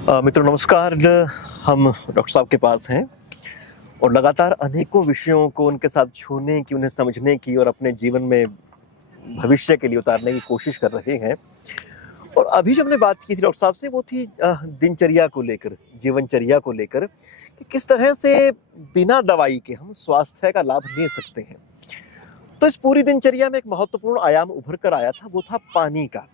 मित्रों नमस्कार। हम डॉक्टर साहब के पास हैं और लगातार अनेकों विषयों को उनके साथ छूने की, उन्हें समझने की और अपने जीवन में भविष्य के लिए उतारने की कोशिश कर रहे हैं। और अभी जो हमने बात की थी डॉक्टर साहब से वो थी दिनचर्या को लेकर, जीवनचर्या को लेकर कि किस तरह से बिना दवाई के हम स्वास्थ्य का लाभ ले सकते हैं। तो इस पूरी दिनचर्या में एक महत्वपूर्ण आयाम उभर कर आया था, वो था पानी का।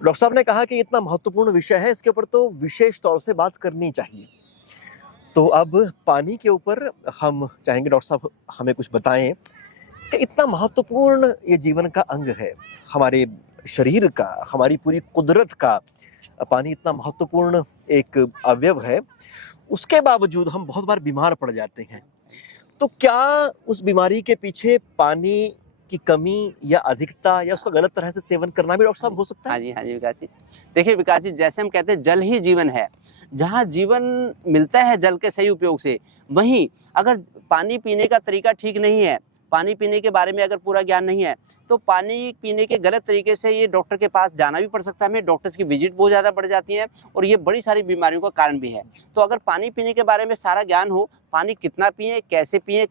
डॉक्टर साहब ने कहा कि इतना महत्वपूर्ण विषय है, इसके ऊपर तो विशेष तौर से बात करनी चाहिए। तो अब पानी के ऊपर हम चाहेंगे डॉक्टर साहब हमें कुछ बताएं कि इतना महत्वपूर्ण ये जीवन का अंग है, हमारे शरीर का, हमारी पूरी कुदरत का पानी इतना महत्वपूर्ण एक अवयव है, उसके बावजूद हम बहुत बार बीमार पड़ जाते हैं। तो क्या उस बीमारी के पीछे पानी की कमी या अधिकता या उसका गलत तरह से सेवन करना भी डॉक्टर साहब हो सकता हाँ है? जी, हाँ जी विकास जी। देखिए विकास जी, जैसे हम कहते हैं जल ही जीवन है। जहाँ जीवन मिलता है जल के सही उपयोग से, वहीं अगर पानी पीने का तरीका ठीक नहीं है, पानी पीने के बारे में अगर पूरा ज्ञान नहीं है, तो पानी पीने के गलत तरीके से ये डॉक्टर के पास जाना भी पड़ सकता है हमें, डॉक्टर्स की विजिट बहुत ज़्यादा बढ़ जाती है और ये बड़ी सारी बीमारियों का कारण भी है। तो अगर पानी पीने के बारे में सारा ज्ञान हो, पानी कितना पिएँ, कैसे पिएँ,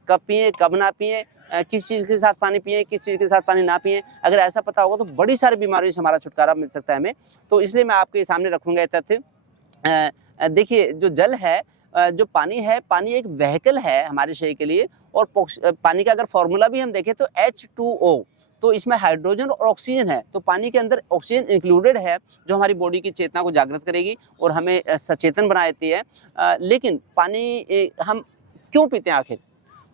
कब ना पिएँ, किस चीज़ के साथ पानी पिएँ, किस चीज़ के साथ पानी ना पिएँ, अगर ऐसा पता होगा तो बड़ी सारी बीमारियों से हमारा छुटकारा मिल सकता है हमें। तो इसलिए मैं आपके सामने रखूँगा ये तथ्य। देखिए जो जल है, जो पानी है, पानी एक व्हीकल है हमारे शरीर के लिए और पानी का अगर फॉर्मूला भी हम देखें तो H2O, तो इसमें हाइड्रोजन और ऑक्सीजन है। तो पानी के अंदर ऑक्सीजन इंक्लूडेड है जो हमारी बॉडी की चेतना को जागृत करेगी और हमें सचेतन बना देती है। लेकिन पानी हम क्यों पीते हैं आखिर?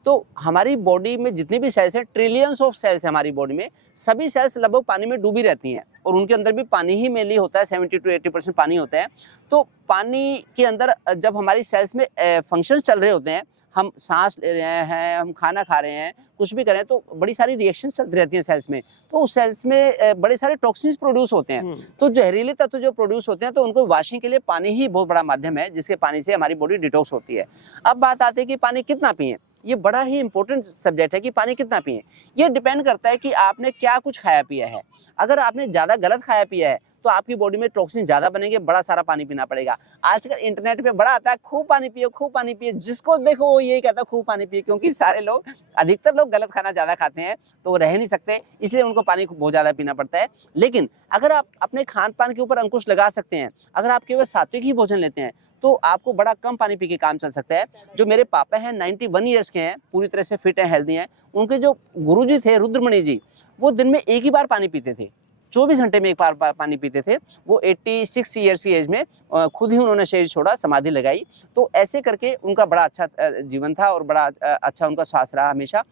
तो हमारी बॉडी में जितनी भी सेल्स हैं, ट्रिलियंस ऑफ सेल्स हैं हमारी बॉडी में, सभी सेल्स लगभग पानी में डूबी रहती हैं और उनके अंदर भी पानी ही मेनली होता है, 70 to 80% पानी होता है। तो पानी के अंदर जब हमारी सेल्स में फंक्शंस चल रहे होते हैं, हम सांस ले रहे हैं, हम खाना खा रहे हैं, कुछ भी कर रहे हैं, तो बड़ी सारी रिएक्शंस चलती रहती हैं सेल्स में। तो उस सेल्स में बड़े सारे टॉक्सिन्स प्रोड्यूस होते हैं। तो जहरीले तत्व जो प्रोड्यूस होते हैं, तो उनको वॉशिंग के लिए पानी ही बहुत बड़ा माध्यम है, जिसके पानी से हमारी बॉडी डिटॉक्स होती है। अब बात आती है कि पानी कितना पिएं। ये बड़ा ही इंपॉर्टेंट सब्जेक्ट है कि पानी कितना पिएं। ये डिपेंड करता है कि आपने क्या कुछ खाया पिया है। अगर आपने ज़्यादा गलत खाया पिया है तो आपकी बॉडी में टॉक्सिन ज़्यादा बनेंगे, बड़ा सारा पानी पीना पड़ेगा। आजकल इंटरनेट पे बड़ा आता है खूब पानी पियो, खूब पानी पियो, जिसको देखो वो यही कहता है खूब पानी पियो, क्योंकि सारे लोग, अधिकतर लोग गलत खाना ज़्यादा खाते हैं तो वो रह नहीं सकते, इसलिए उनको पानी बहुत ज़्यादा पीना पड़ता है। लेकिन अगर आप अपने खान पान के ऊपर अंकुश लगा सकते हैं, अगर आप केवल सात्विक ही भोजन लेते हैं तो आपको बड़ा कम पानी पी के काम चल सकता है। जो मेरे पापा हैं 91 ईयर्स के हैं, पूरी तरह से फिट हैं, हेल्दी हैं। उनके जो गुरुजी थे रुद्रमणि जी, वो दिन में एक ही बार पानी पीते थे, 24 घंटे में एक बार पानी पीते थे। वो 86 ईयर्स की एज में खुद ही उन्होंने शरीर छोड़ा, समाधि लगाई। तो ऐसे करके उनका बड़ा अच्छा जीवन था और बड़ा अच्छा उनका स्वास्थ्य रहा हमेशा।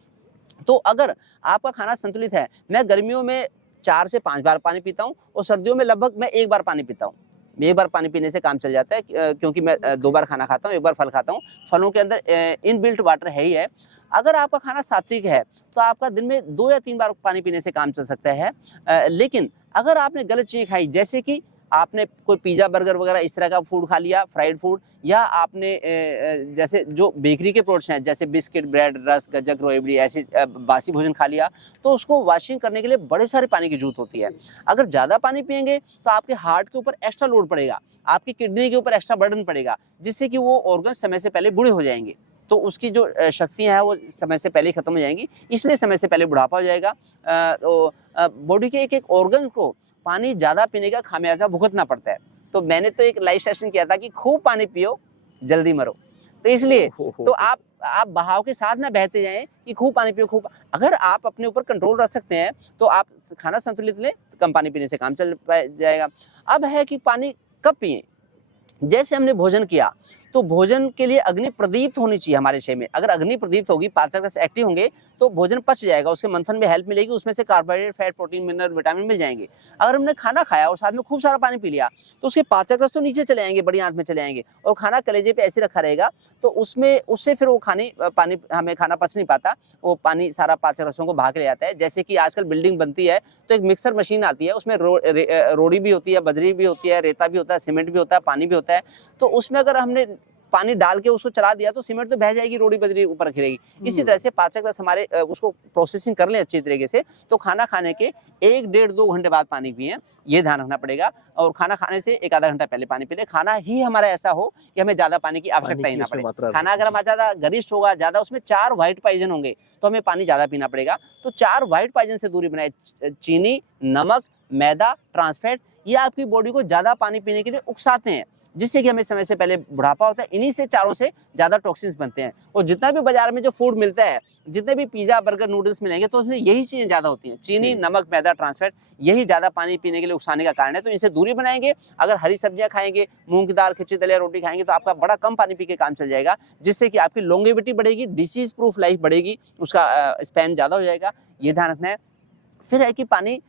तो अगर आपका खाना संतुलित है, मैं गर्मियों में 4 से 5 बार पानी पीता हूँ और सर्दियों में लगभग मैं 1 बार पानी पीता हूँ। एक बार पानी पीने से काम चल जाता है, क्योंकि मैं 2 बार खाना खाता हूँ, 1 बार फल खाता हूँ। फलों के अंदर इनबिल्ट वाटर है ही है। अगर आपका खाना सात्विक है तो आपका दिन में 2 या 3 बार पानी पीने से काम चल सकता है। लेकिन अगर आपने गलत चीज़ खाई, जैसे कि आपने कोई पिज़्ज़ा, बर्गर वगैरह इस तरह का फूड खा लिया, फ्राइड फूड, या आपने जैसे जो बेकरी के प्रोडक्ट्स हैं जैसे बिस्किट, ब्रेड, रस्क, गज्जक, रेवड़ी, ऐसे बासी भोजन खा लिया, तो उसको वॉशिंग करने के लिए बड़े सारे पानी की ज़रूरत होती है। अगर ज़्यादा पानी पिएंगे तो आपके हार्ट के ऊपर एक्स्ट्रा लोड पड़ेगा, आपकी किडनी के ऊपर एक्स्ट्रा बर्डन पड़ेगा, जिससे कि वो ऑर्गन समय से पहले बूढ़े हो जाएंगे। तो उसकी जो शक्तियाँ हैं वो समय से पहले खत्म हो जाएंगी, इसलिए समय से पहले बुढ़ापा हो जाएगा। तो बॉडी के एक एक ऑर्गन्स को पानी ज़्यादा पीने का खामियाजा भुगतना पड़ता है। तो मैंने तो एक लाइव सेशन किया था कि खूब पानी पियो, जल्दी मरो। तो इसलिए तो आप बहाव के साथ ना बहते जाएं कि खूब पानी पियो, खूब। अगर आप अपने ऊपर कंट्रोल रख सकते हैं तो आप खाना संतुलित लें, कम पानी पीने से काम चल जाएगा। अब है कि पानी कब पिएं। जैसे हमने भोजन किया तो भोजन के लिए अग्नि प्रदीप्त होनी चाहिए हमारे शरीर में। अगर अग्नि प्रदीप्त होगी, पाचक रस एक्टिव होंगे, तो भोजन पच जाएगा, उसके मंथन में हेल्प मिलेगी, उसमें से carbohydrate, fat, protein, mineral, vitamin मिल जाएंगे। अगर हमने खाना खाया और साथ में खूब सारा पानी पी लिया तो उसके पाचक रस तो नीचे चले आएंगे, बड़ी आंत में चले आएंगे, और खाना कलेजे पे ऐसे रखा रहेगा तो उससे फिर वो पानी हमें खाना पच नहीं पाता, वो पानी सारा पाचक रसों को बहा के ले जाता है। जैसे कि आजकल बिल्डिंग बनती है तो एक मिक्सर मशीन आती है, उसमें रोड़ी भी होती है, बजरी भी होती है, रेता भी होता है, सीमेंट भी होता है, पानी भी होता है। तो उसमें अगर हमने पानी डाल के उसको चला दिया तो सीमेंट तो बह जाएगी, रोड़ी बजरी ऊपर रखी रहेगी। इसी तरह से पाचक रस हमारे उसको प्रोसेसिंग कर लें अच्छी तरीके से, तो खाना खाने के 1-1.5-2 घंटे बाद पानी पिए, ये ध्यान रखना पड़ेगा। और खाना खाने से 1 आधा घंटा पहले पानी पी लें। खाना ही हमारा ऐसा हो कि हमें ज्यादा पानी की आवश्यकता ही ना पड़े। खाना अगर हमारा ज्यादा गरिष्ठ होगा, ज्यादा उसमें 4 व्हाइट पॉइजन होंगे तो हमें पानी ज्यादा पीना पड़ेगा। तो 4 व्हाइट पॉइजन से दूरी बनाए। चीनी, नमक, मैदा, ट्रांसफैट, ये आपकी बॉडी को ज्यादा पानी पीने के लिए उकसाते हैं, जिससे कि हमें समय से पहले बुढ़ापा होता है। इन्हीं से चारों से ज्यादा टॉक्सिन्स बनते हैं। और जितना भी बाजार में जो फूड मिलता है, जितने भी पिज्जा, बर्गर, नूडल्स मिलेंगे, तो उसमें यही चीजें ज्यादा होती हैं। चीनी, नमक, मैदा, ट्रांसफैट, यही ज्यादा पानी पीने के लिए उकसाने का कारण है। तो इनसे दूरी बनाएंगे। अगर हरी सब्जियां खाएंगे, मूंग की दाल, खिचड़ी, दलिया, रोटी खाएंगे, तो आपका बड़ा कम पानी पी के काम चल जाएगा, जिससे कि आपकी लॉन्गेविटी बढ़ेगी, डिसीज प्रूफ लाइफ बढ़ेगी, उसका स्पैन ज्यादा हो जाएगा। ये ध्यान रखना है। फिर है कि पानी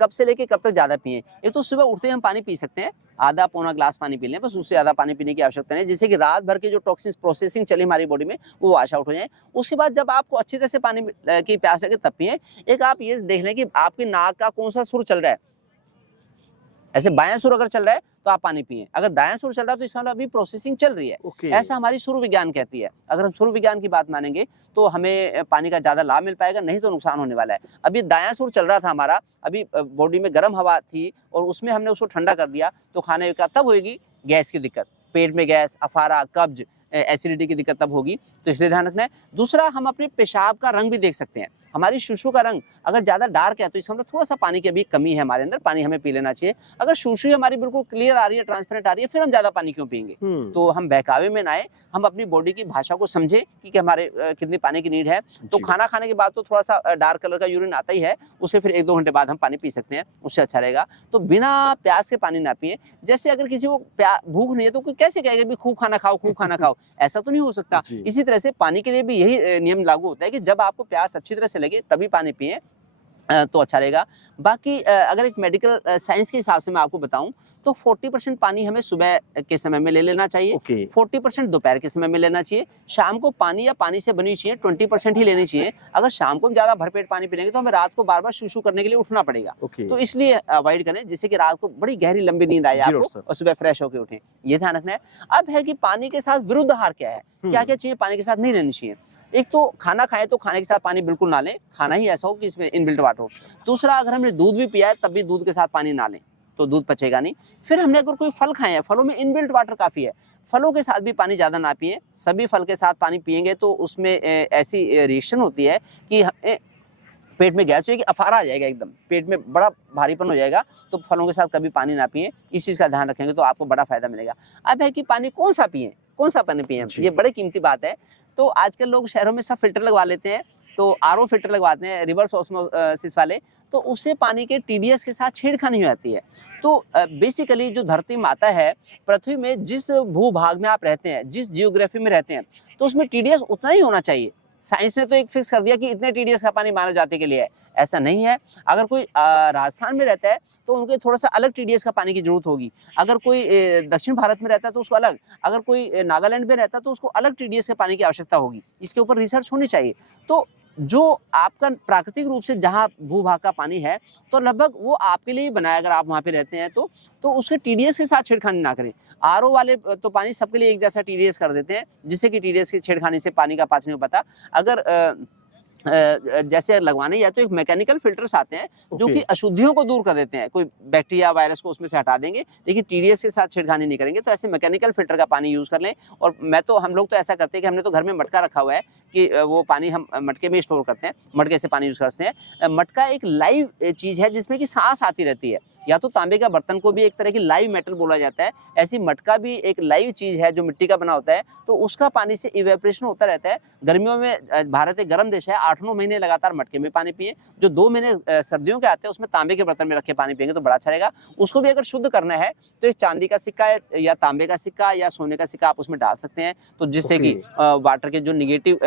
कब से लेके कब तक ज्यादा पिए। एक तो सुबह उठते ही हम पानी पी सकते हैं, आधा पौना ग्लास पानी पी लें, बस उससे ज्यादा पानी पीने की आवश्यकता नहीं, जिससे कि रात भर के जो टॉक्सिन्स प्रोसेसिंग चली हमारी बॉडी में वो वॉश आउट हो जाए। उसके बाद जब आपको अच्छी तरह से पानी की प्यास लगे तब पिए। एक आप ये देख लें कि आपके नाक का कौन सा सुर चल रहा है। ऐसे बायां सुर अगर चल रहा है तो आप पानी पिए, अगर दायां सुर चल रहा है तो इसका मतलब अभी प्रोसेसिंग चल रही है। ऐसा हमारी सुर विज्ञान कहती है। अगर हम सुर विज्ञान की बात मानेंगे तो हमें पानी का ज्यादा लाभ मिल पाएगा, नहीं तो नुकसान होने वाला है। अभी दायां सुर चल रहा था हमारा, अभी बॉडी में गर्म हवा थी और उसमें हमने उसको ठंडा कर दिया, तो खाने का तब होगी गैस की दिक्कत, पेट में गैस, अफारा, कब्ज, एसिडिटी की दिक्कत तब होगी। तो इसलिए ध्यान रखना है। दूसरा, हम अपने पेशाब का रंग भी देख सकते हैं। हमारी शुशु का रंग अगर ज्यादा डार्क है तो इसका मतलब थोड़ा सा पानी की अभी कमी है हमारे अंदर, पानी हमें पी लेना चाहिए। अगर शुशु हमारी बिल्कुल क्लियर आ रही है, ट्रांसपेरेंट आ रही है, फिर हम ज्यादा पानी क्यों पिएंगे। तो हम बहकावे में ना आए, हम अपनी बॉडी की भाषा को समझे कि हमारे कितनी पानी की नीड है। तो खाना खाने के बाद तो थोड़ा सा डार्क कलर का यूरिन आता ही है, उसे फिर 1-2 घंटे बाद हम पानी पी सकते हैं, उससे अच्छा रहेगा। तो बिना प्यास के पानी ना पिए। जैसे अगर किसी को भूख नहीं है तो कोई कैसे कहेगा भी खूब खाना खाओ, खूब खाना खाओ, ऐसा तो नहीं हो सकता। इसी तरह से पानी के लिए भी यही नियम लागू होता है कि जब आपको प्यास अच्छी तरह से लगे तभी पानी पिए, तो अच्छा रहेगा। बाकी अगर एक मेडिकल साइंस के हिसाब से मैं आपको बताऊं तो 40% पानी हमें सुबह के समय में ले लेना चाहिए, 40% दोपहर के समय में लेना चाहिए। शाम को पानी या पानी से बनी चीजें 20% ही लेनी चाहिए। अगर शाम को ज्यादा भरपेट पानी पी लेंगे तो हमें रात को बार बार शुशु करने के लिए उठना पड़ेगा। तो इसलिए अवॉइड करें, जिससे कि रात को बड़ी गहरी लंबी नींद आए आपको और सुबह फ्रेश होकर उठें। ये ध्यान रखना है। अब है कि पानी के साथ विरुद्ध आहार क्या है, क्या क्या चीजें पानी के साथ नहीं लेनी चाहिए। एक तो खाना खाए तो खाने के साथ पानी बिल्कुल ना लें, खाना ही ऐसा हो कि इसमें इनबिल्ट वाटर हो। दूसरा, अगर हमने दूध भी पिया है तब भी दूध के साथ पानी ना लें, तो दूध पचेगा नहीं। फिर हमने अगर कोई फल खाए हैं, फलों में इनबिल्ट वाटर काफी है, फलों के साथ भी पानी ज्यादा ना पिए। सभी फल के साथ पानी पिएंगे तो उसमें ऐसी रिएक्शन होती है कि पेट में गैस होगी, अफारा आ जाएगा, एकदम पेट में बड़ा भारीपन हो जाएगा। तो फलों के साथ कभी पानी ना पिए, इस चीज का ध्यान रखेंगे तो आपको बड़ा फायदा मिलेगा। अब है कि पानी कौन सा पिए, कौन सा पानी पिए, ये बड़ी कीमती बात है। तो आजकल लोग शहरों में सब फिल्टर लगवा लेते हैं, तो आरओ फिल्टर लगवाते हैं, रिवर्स ऑस्मोसिस वाले, तो उससे पानी के टीडीएस के साथ छेड़खानी हो जाती है। तो बेसिकली जो धरती माता है, पृथ्वी में जिस भूभाग में आप रहते हैं, जिस जियोग्राफी में रहते हैं, तो उसमें टीडीएस उतना ही होना चाहिए। साइंस ने तो एक फिक्स कर दिया कि इतने टीडीएस का पानी मानव जाति के लिए है, ऐसा नहीं है। अगर कोई राजस्थान में रहता है तो उनको थोड़ा सा अलग टीडीएस का पानी की जरूरत होगी। अगर कोई दक्षिण भारत में रहता है तो उसको अलग, अगर कोई नागालैंड में रहता है तो उसको अलग टीडीएस के पानी की आवश्यकता होगी। इसके ऊपर रिसर्च होनी चाहिए। तो जो आपका प्राकृतिक रूप से जहाँ भूभाग का पानी है, तो लगभग वो आपके लिए ही बनाया, अगर आप वहाँ पे रहते हैं तो उसके टीडीएस के साथ छेड़खानी ना करें। आरओ वाले तो पानी सबके लिए एक जैसा टीडीएस कर देते हैं, जिससे कि टीडीएस की छेड़खानी से पानी का पाचन नहीं हो पाता। अगर जैसे लगवाने या तो एक मैकेनिकल फिल्टर्स आते हैं जो कि अशुद्धियों को दूर कर देते हैं, कोई बैक्टीरिया वायरस को उसमें से हटा देंगे, लेकिन टीडीएस के साथ छेड़खानी नहीं करेंगे। तो ऐसे मैकेनिकल फिल्टर का पानी यूज कर लें। और हम लोग तो ऐसा करते हैं कि हमने तो घर में मटका रखा हुआ है कि वो पानी हम मटके में स्टोर करते हैं, मटके से पानी यूज करते हैं। मटका एक लाइव चीज है जिसमें कि सांस आती रहती है, या तो तांबे का बर्तन को भी एक तरह की लाइव मेटल बोला जाता है, ऐसी मटका भी एक लाइव चीज है जो मिट्टी का बना होता है। तो उसका पानी से इवेपोरेशन होता रहता है। गर्मियों में भारत एक गर्म देश है, 8-9 महीने लगातार मटके में पानी पिए। जो 2 महीने सर्दियों के आते हैं उसमें तांबे के बर्तन में रख के पानी पिएंगे तो बड़ा अच्छा रहेगा। उसको भी अगर शुद्ध करना है तो एक चांदी का सिक्का या तांबे का सिक्का या सोने का सिक्का आप उसमें डाल सकते हैं, तो जिससे कि वाटर के जो निगेटिव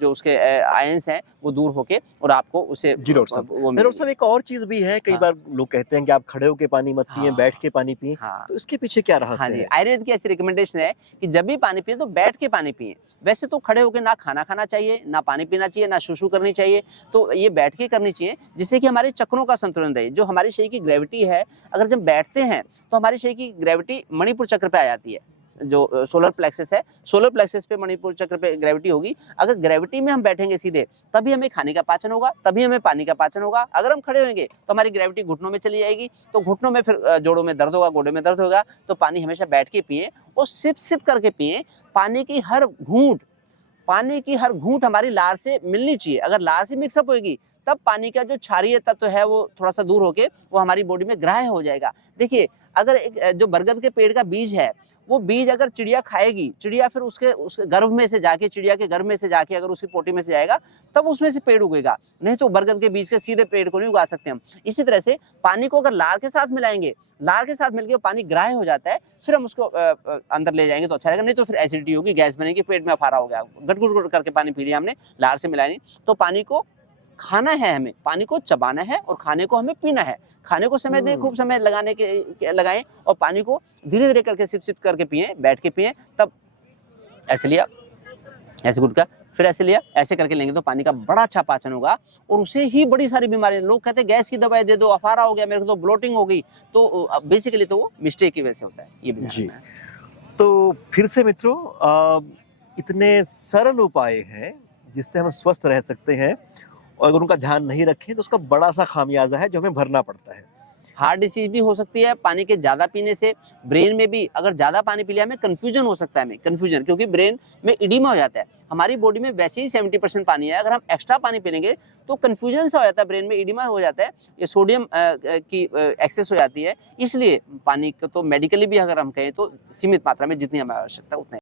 जो उसके आयंस हैं वो दूर होके और आपको उसे सब एक और चीज भी है, कई बार लोग कहते हैं कि आप खड़े होकर पानी मत पिए, बैठ के पानी पिए। तो इसके पीछे क्या रहस्य है? आयुर्वेद की ऐसी रिकमेंडेशन है कि जब भी पानी पिए तो बैठ के पानी पिए। वैसे तो खड़े होकर ना खाना खाना चाहिए, ना पानी पीना चाहिए, ना शुशु करनी चाहिए, तो ये बैठ के करनी चाहिए, जिससे कि हमारे चक्रों का संतुलन रहे। जो हमारे शरीर की ग्रेविटी है, अगर जब बैठते हैं तो हमारे शरीर की ग्रेविटी मणिपुर चक्र पे आ जाती है। जो सोलर प्लेक्सस है, सोलर प्लेक्सस पे मणिपुर चक्र पे ग्रेविटी होगी। अगर ग्रेविटी में हम बैठेंगे सीधे, तभी हमें खाने का पाचन होगा, तभी हमें पानी का पाचन होगा। अगर हम खड़े होंगे तो हमारी ग्रेविटी घुटनों में चली जाएगी, तो घुटनों में फिर जोड़ों में दर्द होगा, गोडे में दर्द होगा। तो पानी हमेशा बैठ के पिए और सिप सिप करके पिए। पानी की हर घूंट हमारी लार से मिलनी चाहिए। अगर लार से मिक्सअप होगी, तब पानी का जो क्षारीय तत्व है वो थोड़ा सा दूर होके वो हमारी बॉडी में ग्राह्य हो जाएगा। देखिए, अगर एक जो बरगद के पेड़ का बीज है, वो बीज अगर चिड़िया खाएगी, चिड़िया फिर उसके गर्भ में से जाके, चिड़िया के गर्भ में से जाके अगर उसकी पोटी में से जाएगा, तब उसमें से पेड़ उगेगा। नहीं तो बरगद के बीज के सीधे पेड़ को नहीं उगा सकते हम। इसी तरह से पानी को अगर लार के साथ मिलाएंगे, लार के साथ मिलकर पानी ग्राह्य हो जाता है, फिर हम उसको अंदर ले जाएंगे तो अच्छा रहेगा। नहीं तो फिर एसिडिटी होगी, गैस बनेगी, पेट में अफारा हो गया। गट गुट गुट करके पानी पी लिया हमने, लार से मिलाया नहीं। तो पानी को खाना है, हमें पानी को चबाना है और खाने को हमें पीना है। खाने को समय दें, खूब समय लगाएं और पानी को धीरे धीरे करके सिप सिप करके पिएं, बैठ के पिएं। तब ऐसे लिया, ऐसे गुटका, फिर ऐसे लिया, ऐसे करके लेंगे तो पानी का बड़ा अच्छा पाचन होगा। और उससे ही बड़ी सारी बीमारियां, लोग कहते हैं गैस की दवाई दे दो, अफारा हो गया, मेरे को तो ब्लोटिंग हो गई, तो बेसिकली तो वो मिस्टेक की वजह से होता है। ये भी ध्यान रखना है। तो फिर से मित्रों, इतने सरल उपाय हैं जिससे हम स्वस्थ रह सकते हैं, और अगर उनका ध्यान नहीं रखें तो उसका बड़ा सा खामियाजा है जो हमें भरना पड़ता है। हार्ट डिसीज भी हो सकती है पानी के ज़्यादा पीने से। ब्रेन में भी अगर ज़्यादा पानी पी लिया, हमें कन्फ्यूजन हो सकता है, क्योंकि ब्रेन में इडीमा हो जाता है। हमारी बॉडी में वैसे ही 70% पानी है, अगर हम एक्स्ट्रा पानी पी लेंगे तो कन्फ्यूजन सा हो जाता है, ब्रेन में इडीमा हो जाता है, ये सोडियम की एक्सेस हो जाती है। इसलिए पानी को तो मेडिकली भी अगर हम कहें तो सीमित मात्रा में जितनी हमें आवश्यकता उतना